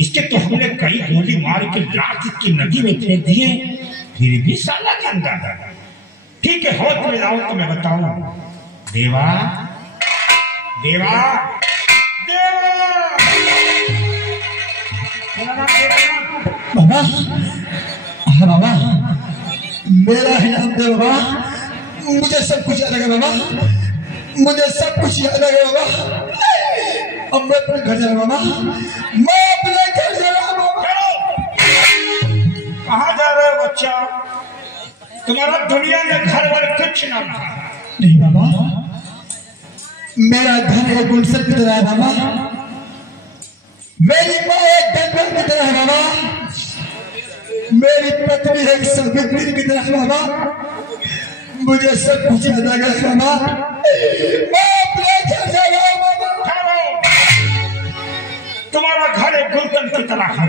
इसके तो हमने कई गोली मार के लाश की नदी में फेंक दिए, फिर भी साला जिंदा है। ठीक है, होश में लाओ तो मैं बताऊं। देवा देवा बाबा, हाँ बाबा, मेरा ही नाम दे बाबा। मुझे सब कुछ याद है बाबा, मुझे सब कुछ याद है बाबा। अब मैं अपने घर जा रहा बाबा, मैं अपने घर जा रहा बाबा। कहाँ जा रहे हो बच्चा? तुम्हारा दुनिया में घर वर कुछ ना था। नहीं बाबा, मेरा घर एक गुलशन की तरह है बाबा, मेरी माँ एक गंगा की तरह है बाबा, मेरी पत्नी एक सावित्री की तरह बाबा। मुझे सब कुछ याद आ गया बाबा, मैं अपने घर जा रहा हूँ बाबा। तुम्हारा घर एक गुलशन की तरह है,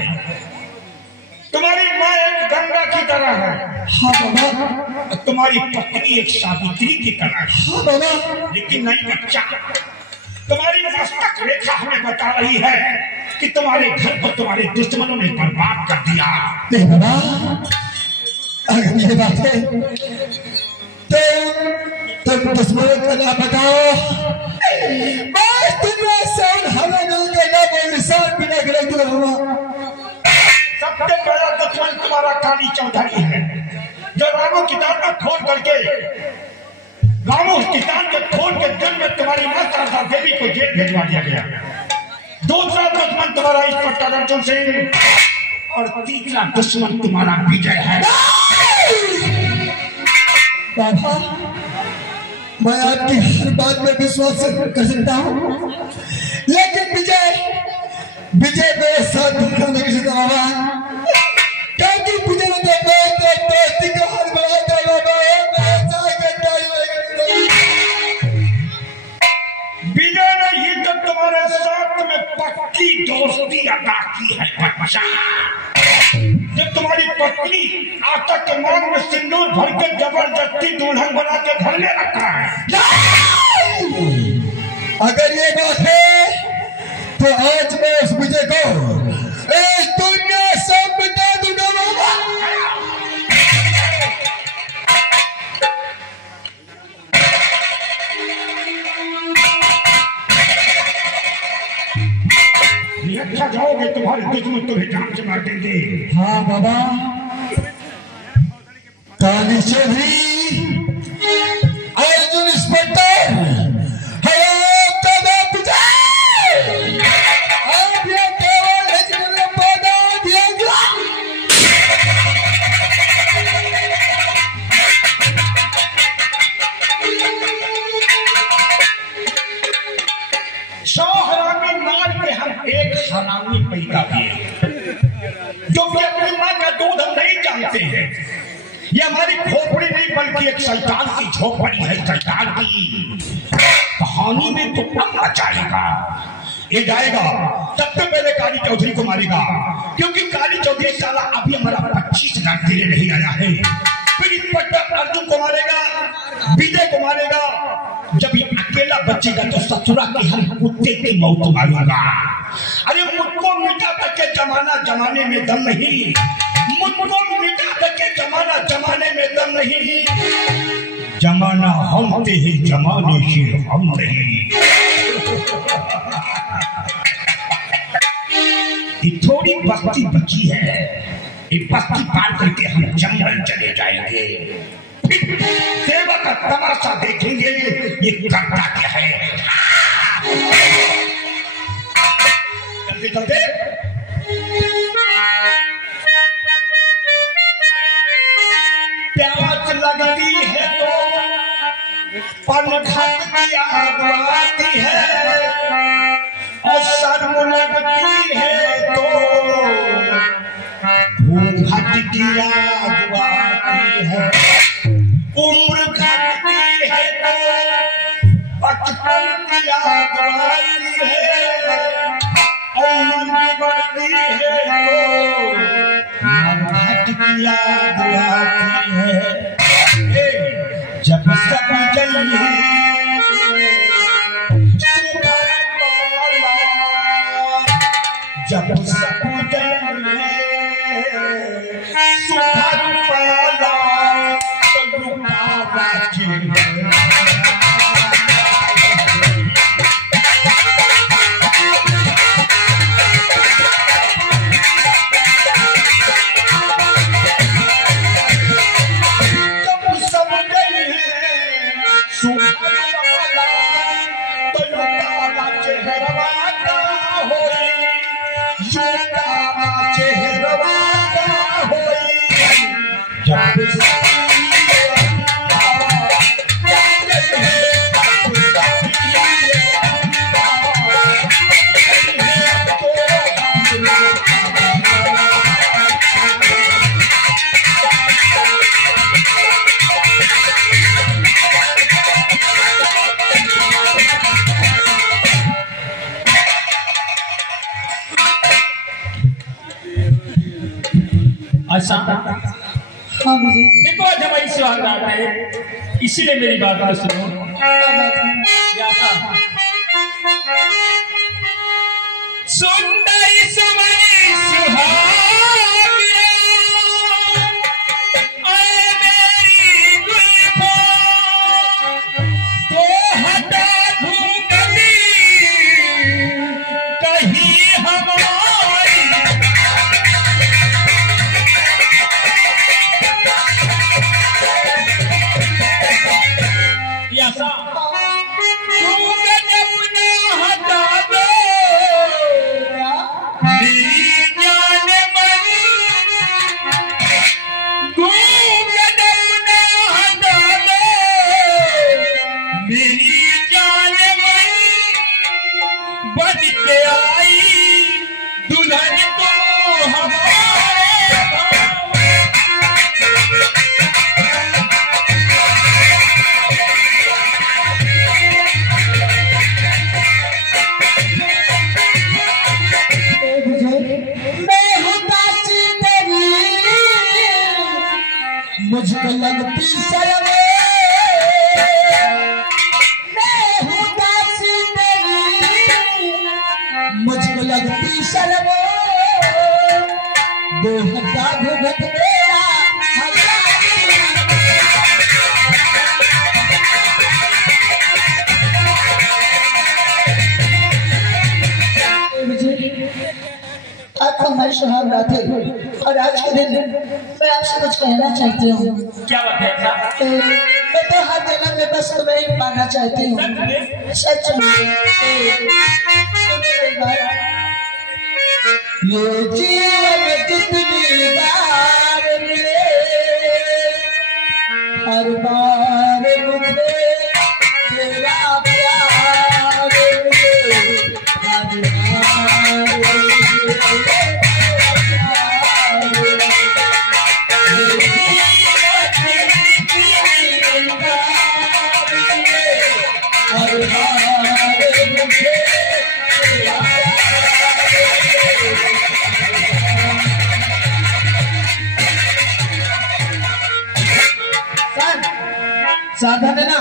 तुम्हारी माँ एक गंगा की तरह है। हाँ बाबा। तुम्हारी पत्नी एक सावित्री की तरह है। हाँ बाबा। लेकिन नहीं बच्चा, तुम्हारी मस्तक रेखा हमें बता रही है कि तुम्हारे घर को तुम्हारे दुश्मनों ने बर्बाद कर दिया। नहीं बाबा, अगर ये बात है तो तुम दुश्मनों का नाम बताओ। सबसे बड़ा दुश्मन तुम्हारा काली चौधरी है, जो रामो किताब में खोल करके रामो किताब के खोल के दिन में तुम्हारी मां शारदा देवी को जेल भिजवा दिया गया। दूसरा दुश्मन तुम्हारा इंस्पेक्टर अर्जुन सिंह और तीसरा दुश्मन तुम्हारा विजय है। बाबा, मैं आपकी हर बात में विश्वास कर सकता हूँ, लेकिन विजय मेरे साथ धोखा नहीं कर सकता बाबा, क्योंकि विजय ने दोस्ती का हाथ बढ़ा दिया बाबा। विजय ने ही तो तुम्हारे साथ में पक्की दोस्ती अदा की है बच्चा। जब तुम्हारी पत्नी आटा के मांग में सिंदूर भर के जबरदस्ती दुल्हन बना के घर में रखा है। अगर ये बात है तो आज मैं उस विजय को इस दुनिया से मिटा दूंगा बाबा। अच्छा जाओगे, तुम्हारे दुश्मन तुम्हें जान से मार देंगे। हाँ बाबा। काली चौधरी, अर्जुन इंस्पेक्टर, हरामी पैदा हुए जो कि अपनी माँ का दूध हम नहीं जानते हैं। ये हमारी खोपड़ी नहीं बल्कि एक शैतान की झोपड़ी है। शैतान की कहानी में तो अब मचाएगा, ये जाएगा सबसे पहले काली चौधरी को मारेगा, क्योंकि काली चौधरी साला अभी हमारा 25,000 देने नहीं आया है। फिर इंस्पेक्टर अर्जुन को मारेगा, विजय को मारेगा। जब ये अकेला बचेगा तो ससुरा की हम कुत्ते की मौत मारूंगा। अरे मुझको मिटा सके जमाना, जमाने में दम नहीं। मुझको मिटा सके जमाना, जमाने में दम नहीं। जमाना हम थे ही, जमाने से हम नहीं। ये थोड़ी बस्ती बची है, ये बस्ती पार करके हम जंगल चले जाएंगे। फिर सेवा का तमाशा देखेंगे ये करता क्या है। चलते प्यास लगती है तो पनघट की आग आती है, और शर्म लगती है तो घूंघट की आग आती है। उम्र घटती है तो बचपन की आग आती है, उम्र बढ़ती है तो घट की आग आती है। जब सब जलिए जब सब ऐसा हाँ मुझे देखो आज हमारी सुहागरात है, इसीलिए मेरी बात को सुनो। यासा सुंदरी सुमनी सुहागरात आए मेरी गुलफो तो हटा दूं कभी कहीं हमारी यासा मुझको लगती शर्म मैं हूँ दासी तेरी मुझको लगती शर्म दो हटा भुगत मेरा आज हमारी सुहागरात है और आज के दिन मैं आपसे कुछ कहना चाहती हूँ। क्या बात है ऐसा? मैं तो हर जन्म में बस तुम्हें ही पाना चाहती हूँ। सच में सुनो मेरी बात। ये जीवन जितनी बार मिले हर बार मुझे तेरा प्यार मिले हर बार साधा ने ना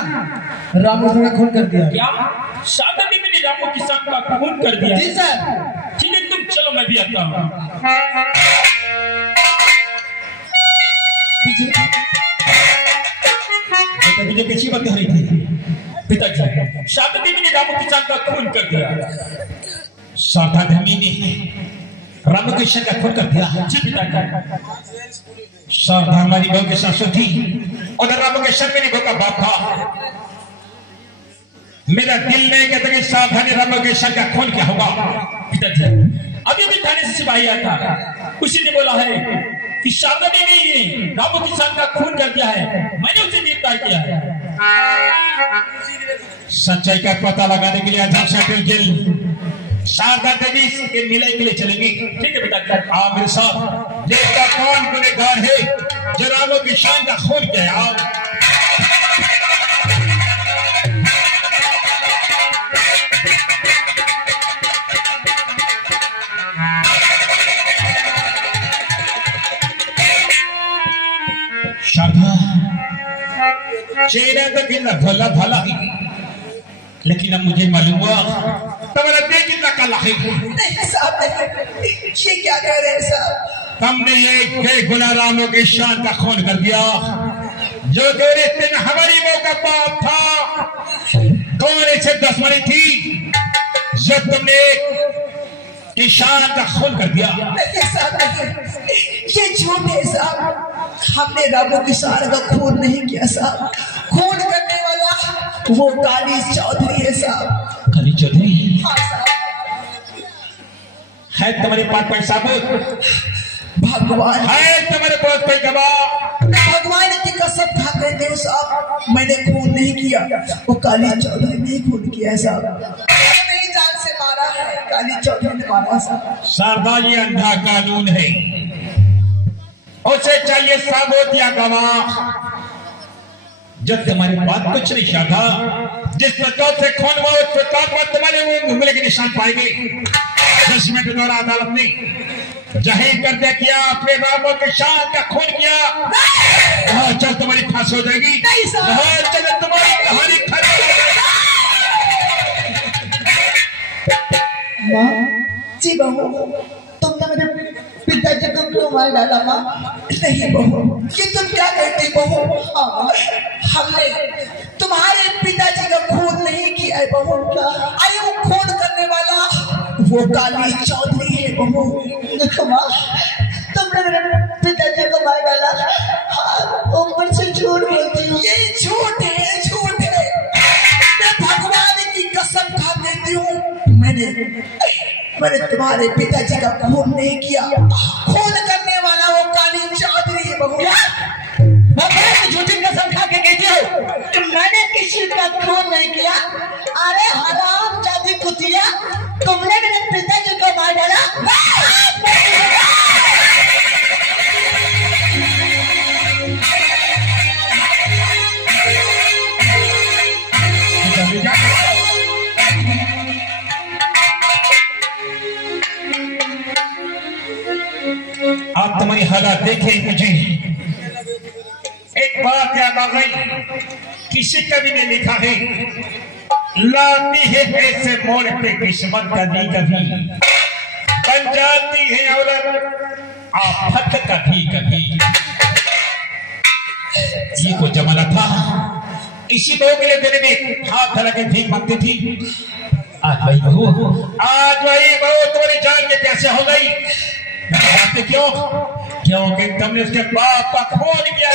रामू का खून कर दिया। क्या साधा ने मैंने रामू किसान का खून कर दिया? जी सर। ठीक है तुम चलो मैं भी आता हूँ। मुझे कैसी बात कह रही थी? पिताजी साधा देवी ने रामू किसान का खून कर दिया। साधा देवी ने रामू किशन का खून कर दिया? जी पिताजी। साधा हमारी बहू की सासू थी और रामू किशन मेरी बहू का बाप था। मेरा दिल नहीं कहता कि साधा ने रामू किशन का खून क्या होगा। पिताजी अभी भी थाने से सिपाही आया था, उसी ने बोला है कि साधा ने ये रामू किसान का खून कर दिया है, मैंने उसे गिरफ्तार किया है। सच्चाई का पता लगाने के लिए आज हम सब जेल शारदा देवी के मिले के लिए चलेंगे। ठीक है पिताजी। आप मेरे साथ देखता कौन गुनहगार है जो रामू किसान का खून किया। आओ। शारदा चेहरा तो कितना भला भला है, लेकिन अब मुझे मालूम हुआ तुम्हारा दिल कितना काला है। नहीं साहब नहीं, ये क्या कह रहे हैं साहब? तुमने ये बेगुनाह रामू किसान का खून कर दिया जो तेरे दिन हमारी बहू का बाप था। कौन ऐसे दुश्मनी थी जब तुमने किसान का खून कर दिया? नहीं साहब नहीं, ये झूठ है साहब। हमने रामू किसान का खून नहीं किया साहब। खून करने वाला वो काली चौधरी है साहब। काली चौधरी? हाँ साहब। है तुम्हारे पास पैसा? भगवान है तुम्हारे पास पैसा? भगवान की कसम खा कहते हैं साहब, मैंने खून नहीं किया, वो काली चौधरी ने खून किया है साहब। मेरी जान से मारा है, काली चौधरी ने मारा साहब। शारदा ये अंधा कानून है, उसे चाहिए सबूत या गवाह। जब तुम्हारे पास कुछ नहीं शारदा, जिस प्रकार से खून हुआ उस प्रकार पर तुम्हारे उंगली के निशान पाएंगे। 10 मिनट द्वारा अदालत में जाहिर कर दिया किया अपने रामों के शान का खून किया। चल तुम्हारी फांसी हो जाएगी। नहीं सर। चल तुम्हारी कहानी खत्म हो जाएगी। माँ जी बहू, तुमने मेरे पिताजी को क्यों मार डाला माँ? नहीं बहू, ये तुम क्या कहती बहू? हाँ, हमने तुम्हारे पिताजी का खून नहीं किया है बहू। अरे वो खून करने वाला वो काली चौधरी है बहू। देखो माँ, तुमने मेरे पिताजी को मार डाला, ऊपर से झूठ बोलती हूँ। ये झूठ है, झूठ है। मैं भगवान की कसम खा देती हूँ, मैंने तुम्हारे पिताजी का खून नहीं किया। खून करने वाला वो काली चौधरी है बहू। भगवान झूठी कसम खा के कहती हो मैंने किसी का खून नहीं किया। अरे हराम जादी कुतिया, तुमने मेरे पिताजी को मार डाला। आप तुम्हारी हालात देखें मुझे एक बात याद आ गई। किसी कवि ने लिखा है, लाती है ऐसे मोड़ पे किस्मत कभी कभी, बन जाती है औरत आफत कभी कभी। ये को जमाना था, इसी बहू के लिए दिल में हाथ धरा के भीख मांगती थी। आज वही बहू तुम्हारी जान के कैसे हो गई? क्यों? क्योंकि तुमने उसके बाप का खून किया।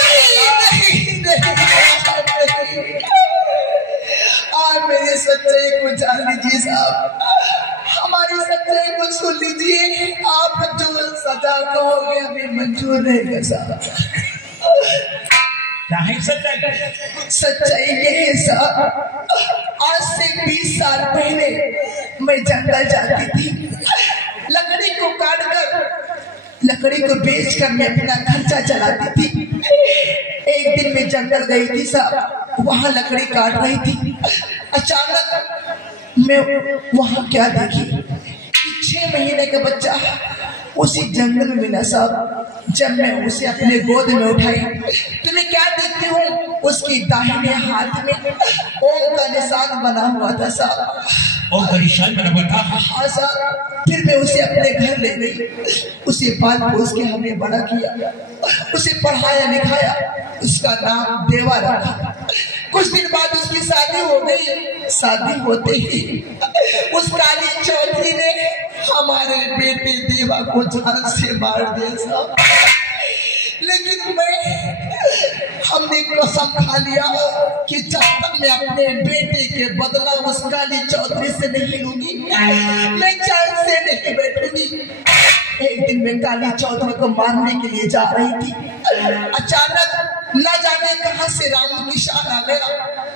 आप मेरे सच्चाई को जान लीजिए साहब, हमारी सच्चाई को सुन लीजिए। आप जो सजा कहोगे हमें मंजूर रहेगा साहब। सच्चाई ये है साहब, आज से 20 साल पहले मैं जंगल जाती थी। लकड़ी को काटकर, लकड़ी को बेचकर मैं अपना खर्चा चलाती थी। एक दिन मैं जंगल गई थी साहब, वहां लकड़ी काट रही थी। अचानक मैं वहां क्या देखी, 6 महीने का बच्चा उसी जंगल में मिला साहब। जब मैं उसे अपने गोद में उठाई तो मैं क्या देखती हूँ, उसकी दाहिने हाथ में ओम का निशान बना हुआ था साहब। ओम का निशान बना हुआ था? हाँ साहब। फिर मैं उसे अपने घर ले गई, उसे पाल पोस के हमने बड़ा किया, उसे पढ़ाया लिखाया, उसका नाम देवा रखा। कुछ दिन बाद उसकी शादी हो गई। शादी होते ही उस काली चौधरी ने हमारे बेटे देवा को जान से मार दिया साहब। लेकिन हमने कसम खा लिया कि जब तक मैं अपने बेटे के बदला उस काली चौधरी से नहीं लूंगी, मैं चैन से नहीं बैठूंगी। एक दिन मैं काली चौधरी को मारने के लिए जा रही थी। अचानक न जाने कहां से रामू किसान आ गया।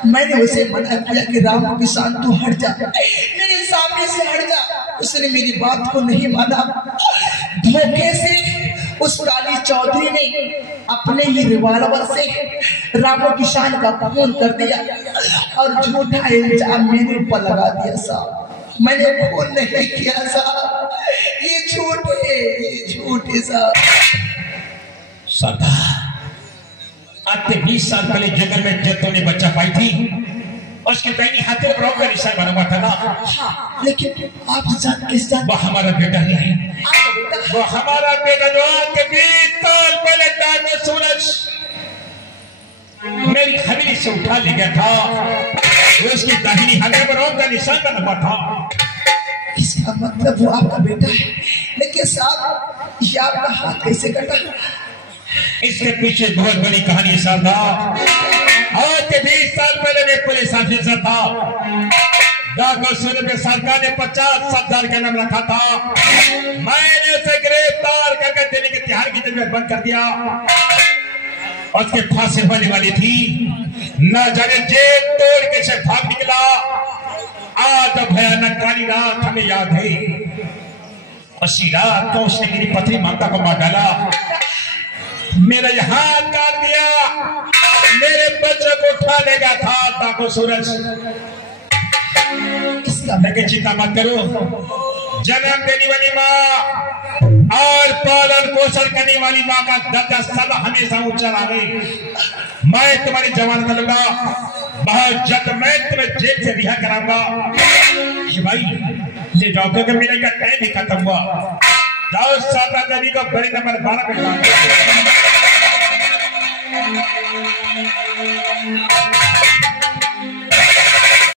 मैंने उसे मना किया कि रामू किसान तू हट जा, मेरे सामने से हट जा। उसने मेरी बात को नहीं माना। धोखे से उस काली चौधरी ने अपने ही रिवॉल्वर से रामू किसान का खून कर दिया और झूठा इल्जाम मेरे ऊपर लगा दिया साहब। मैंने खून नहीं किया साहब, ये झूठ है, ये झूठ है साहब। सरदार, आज से 20 साल पहले जंगल में जब तुमने बच्चा पाई थी, उसके दाहिनी हाथ पर ओम का निशान बना हुआ था ना? हाँ, लेकिन आप जान किस जान? वो हमारा बेटा है। वो हमारा बेटा जो आज के 20 साल पहले ताज सूरज मेरी हवेली से उठा ले गया था, उसकी दाहिनी हाथ पर ओम का निशान बना हुआ था। इसका मतलब वो आपका बेटा है, लेकिन साहब ये आपका हाथ कैसे कटा? इसके पीछे बहुत बड़ी कहानी है सरदार। आज के 20 साल पहले मैं पुलिस ऑफिसर था। डाकू सूरज में सरकार ने 50 सरदार का नाम रखा था। मैंने उसे गिरफ्तार करके दिल्ली के तिहाड़ की जेल में बंद कर दिया। उसके फांसी होने वाली थी, न जाने जेल तोड़ के से भाग निकला। आज भयानक काली रात हमें याद है। उसी रात को उसने मेरी पत्नी ममता को मार डाला, मेरा हाथ काट दिया, मेरे बच्चे को उठा ले गया था डाकू सूरज। लेकिन चिंता मत करो, जन्म देने वाली माँ और पोषण करने वाली माँ का दर्जा सदा हमेशा ऊंचा रहे। मैं तुम्हारी जमानत लूंगा, बहुत जल्द मैं तुम्हें जेल से रिहा कराऊंगा। भाई ये डॉक्टर का मिलने का टाइम ही खत्म हुआ। जाओ सादा देवी को बड़ी नंबर 12 पे